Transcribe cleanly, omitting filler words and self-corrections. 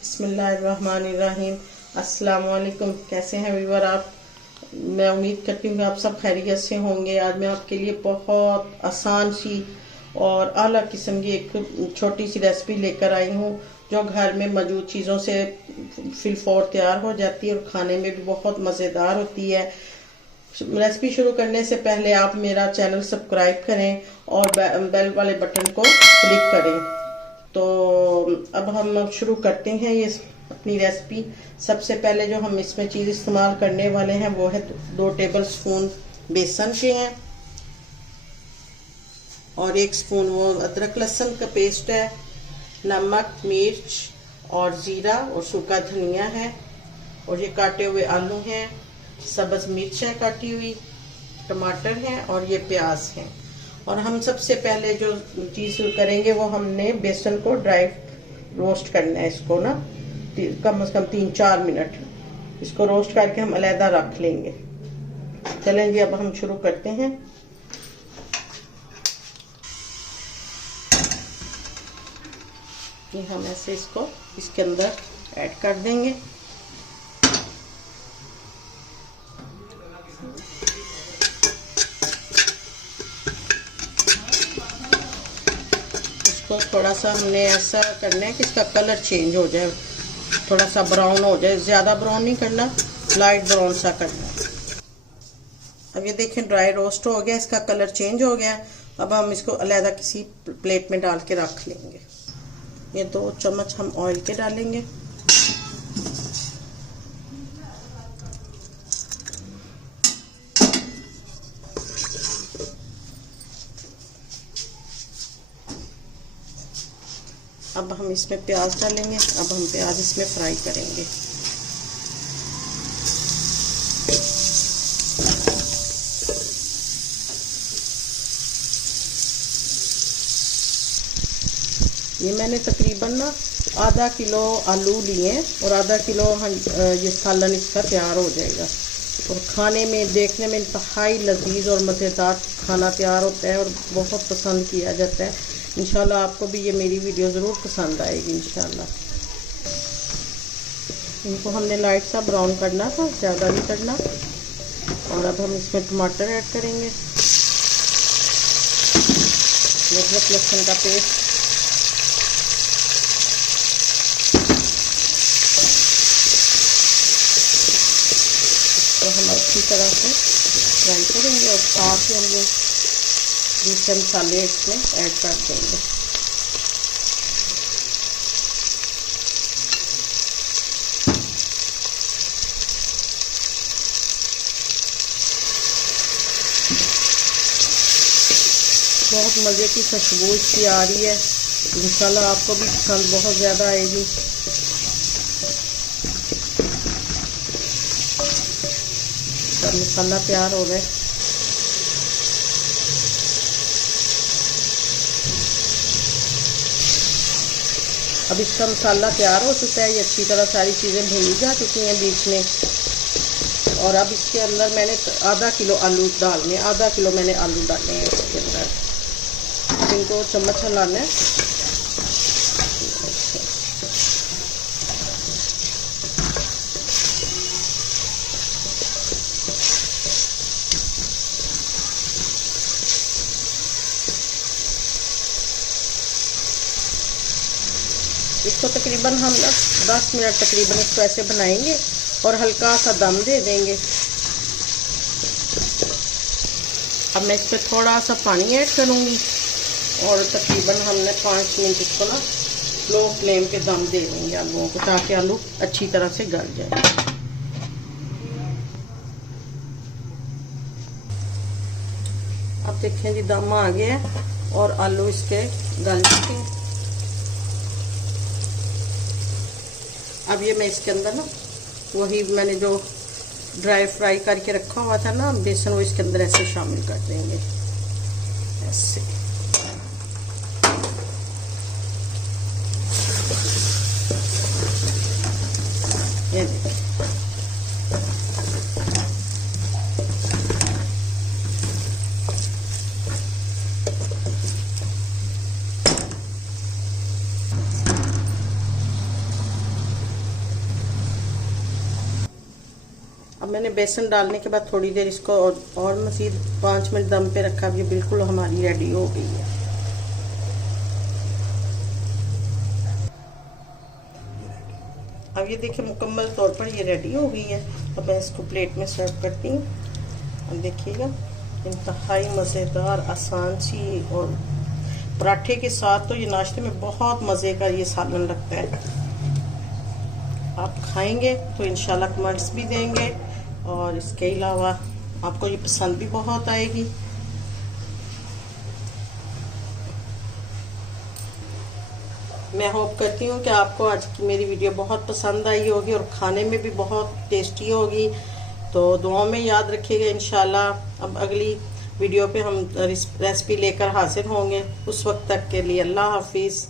बिस्मिल्लाहिर्रहमानिर्रहीम। अस्सलाम वालेकुम। कैसे हैं व्यूअर आप? मैं उम्मीद करती हूँ कि आप सब खैरियत से होंगे। आज मैं आपके लिए बहुत आसान सी और आला किस्म की एक छोटी सी रेसिपी लेकर आई हूँ जो घर में मौजूद चीज़ों से फिलफौर तैयार हो जाती है और खाने में भी बहुत मज़ेदार होती है। रेसिपी शुरू करने से पहले आप मेरा चैनल सब्सक्राइब करें और बेल वाले बटन को क्लिक करें। तो अब हम शुरू करते हैं ये अपनी रेसिपी। सबसे पहले जो हम इसमें चीज़ इस्तेमाल करने वाले हैं वो है 2 टेबल स्पून बेसन के हैं और 1 स्पून वो अदरक लहसुन का पेस्ट है, नमक, मिर्च और ज़ीरा और सूखा धनिया है और ये काटे हुए आलू हैं, सब्ज़ मिर्च है काटी हुई, टमाटर हैं और ये प्याज हैं। और हम सबसे पहले जो चीज़ करेंगे वो हमने बेसन को ड्राई रोस्ट करना है। इसको ना कम से कम 3-4 मिनट इसको रोस्ट करके हम अलहदा रख लेंगे। चलें जी, अब हम शुरू करते हैं। ये हम ऐसे इसको इसके अंदर ऐड कर देंगे। इसको थोड़ा सा हमने ऐसा करना है कि इसका कलर चेंज हो जाए, थोड़ा सा ब्राउन हो जाए। ज़्यादा ब्राउन नहीं करना, लाइट ब्राउन सा करना है। अब ये देखें ड्राई रोस्ट हो गया, इसका कलर चेंज हो गया। अब हम इसको अलहदा किसी प्लेट में डाल के रख लेंगे। ये 2 चम्मच हम ऑयल के डालेंगे। अब हम इसमें प्याज डालेंगे। अब हम प्याज इसमें फ्राई करेंगे। ये मैंने तकरीबन ना आधा किलो आलू लिए और आधा किलो ये सालन इसका तैयार हो जाएगा और खाने में देखने में इंतहाई लजीज और मज़ेदार खाना तैयार होता है और बहुत पसंद किया जाता है। इंशाल्लाह आपको भी ये मेरी वीडियो ज़रूर पसंद आएगी इंशाल्लाह। इनको हमने लाइट सा ब्राउन करना था, ज़्यादा नहीं करना। और अब हम इसमें टमाटर ऐड करेंगे, अदरक लहसुन का पेस्ट, तो हम अच्छी तरह से फ्राई करेंगे और साथ ही हम लोग दूसरे मसाले इसमें ऐड कर देंगे। बहुत मज़े की खुशबू इसकी आ रही है। इंशाल्लाह आपको भी पसंद बहुत ज़्यादा आएगी। अब मसाला तैयार हो रहा है। अब इसका मसाला तैयार हो चुका है। ये अच्छी तरह सारी चीज़ें भूनी जा चुकी हैं बीच में। और अब इसके अंदर मैंने आधा किलो आलू डालने, आधा किलो मैंने आलू डालने हैं इसके अंदर। इनको चम्मच हिलाना है। इसको तकरीबन हम 10 मिनट तकरीबन इसको ऐसे बनाएंगे और हल्का सा दम दे देंगे। अब मैं इस पर थोड़ा सा पानी ऐड करूँगी और तकरीबन हमने 5 मिनट इसको ना लो फ्लेम पे दम दे देंगे आलूओं को, ताकि आलू अच्छी तरह से गल जाए। अब देखें जी दम आ गया है और आलू इसके गल चुके हैं। अब ये मैं इसके अंदर ना वही मैंने जो ड्राई फ्राई करके रखा हुआ था ना बेसन, वो इसके अंदर ऐसे शामिल कर देंगे ऐसे। ये देखिए अब मैंने बेसन डालने के बाद थोड़ी देर इसको और मज़ीद 5 मिनट दम पे रखा। अब ये बिल्कुल हमारी रेडी हो गई है। अब ये देखिए मुकम्मल तौर पर ये रेडी हो गई है। अब मैं इसको प्लेट में सर्व करती हूँ। अब देखिएगा इंतहाई मज़ेदार आसान सी, और पराठे के साथ तो ये नाश्ते में बहुत मज़े का ये सालन लगता है। आप खाएंगे तो इंशाल्लाह कमेंट्स भी देंगे, और इसके अलावा आपको ये पसंद भी बहुत आएगी। मैं होप करती हूँ कि आपको आज की मेरी वीडियो बहुत पसंद आई होगी और खाने में भी बहुत टेस्टी होगी। तो दुआ में याद रखिएगा। इंशाल्लाह अब अगली वीडियो पे हम रेसिपी लेकर हाजिर होंगे। उस वक्त तक के लिए अल्लाह हाफिज़।